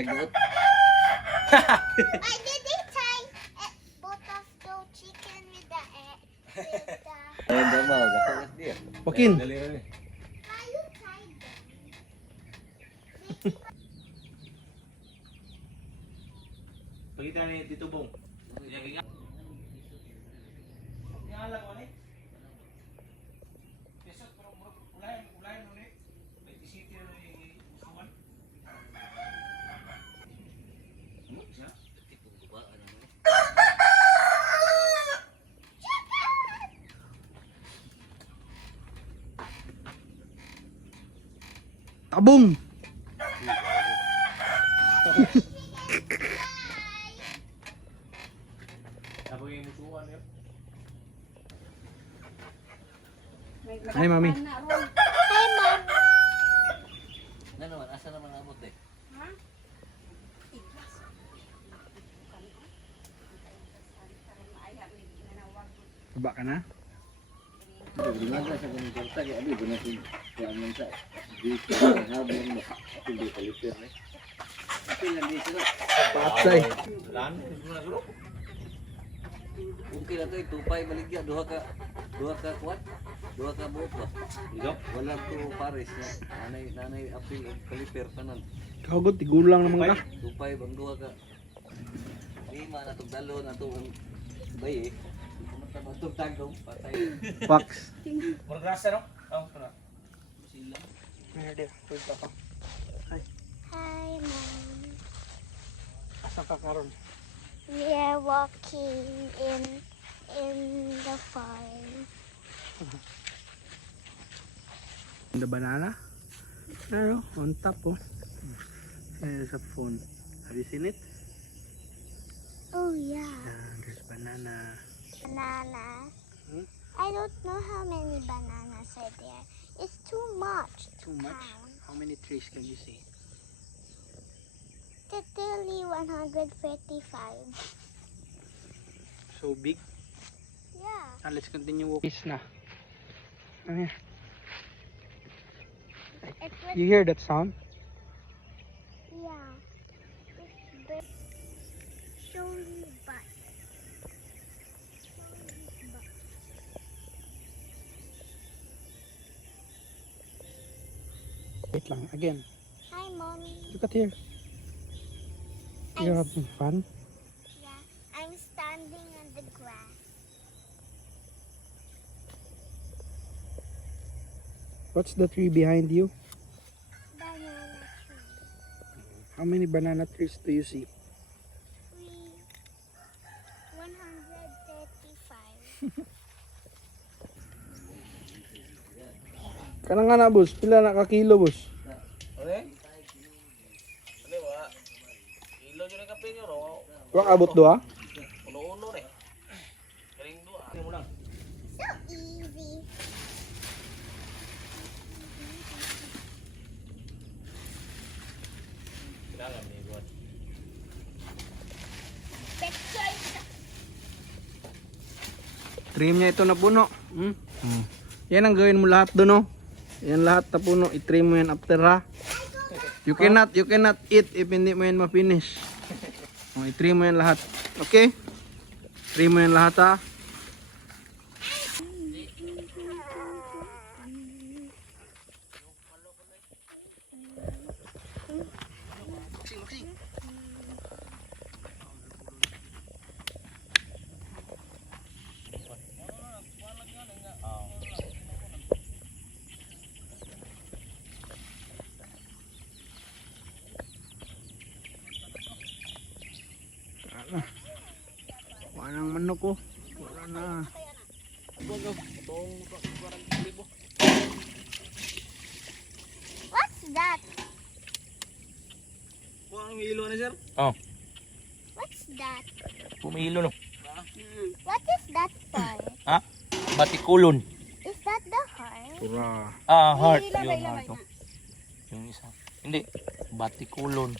nagbuot. I did it try both of the chicken with the egg. Ayun daw mo, gakas dia. Joaquin. Why you tried them? Pagkita ni Tito Bong. Yang ingat. Yang alam ko ni. Besok pero ulay no ni. May city ni Usman. Ano siya? Tipong guba ano ni. Tabong. Ako yung musuhan niya. Hi, Mami. Hi, Mom. Ano naman, asa naman abot eh? Baba ka na? Ginaga sa kung karta kaya abi benar sih. Kaya man sa di habon mo. Hindi kalipir eh. Tapi lagi sila. Patsay. Lan, hindi na suro. Okay na to tupay baligya duha ka kuat. Duha ka buot ba? Ikaw? Wala to pares na. Nanay apil og kalipir tanan. Kagot, tigulang naman ka. Tupay bang duha ka. Lima na tong dalo na to ang bay eh. Kumanta ba tong tagdong patay. Wax. Murag rasa no? Oh, kana. Sila. Hi, Mom. Asa ka karon? We are walking in the farm. The banana? Ano? On top oh. There's a phone. Have you seen it? Oh yeah, Yeah, there's banana. banana. Hmm? I don't know how many bananas are there. It's too much. Too much? Count. How many trees can you see? Totally 135. So big. Yeah. Now let's continue walking. Peace na. Ano yan? It was, You hear that sound? yeah. It's big. Show me butt. Show me butt. Wait lang, again. Hi, Mommy. Look at here. You're having fun. Yeah, I'm standing on the grass. What's the tree behind you? Banana tree. How many banana trees do you see? 135. Kanang nga na, boss. Pila na ka kilo, boss? Okay? Ano wa? Ilo jud ang kape nyo ro. Wak abot do, ha? Uno-uno ni. Karing duha. Ano mo lang? So easy. Kailangan ni buat. Picture. Trim niya ito na puno. Yan ang gawin mo lahat doon, no? Yan lahat na puno. I-trim mo yan after, ha? You cannot eat if hindi mo yan ma-finish. I-trim mo yan lahat. Okay? Trim mo yan lahat, ha? Wala nang manok ko. Wala na. What's that? Ang ilo ni sir? What's that? Pumilo no. What is that for? Ha? Batikulon. Is that the heart? Pura. Ah, heart. Yun, heart. Yung isa. Hindi. Batikulon.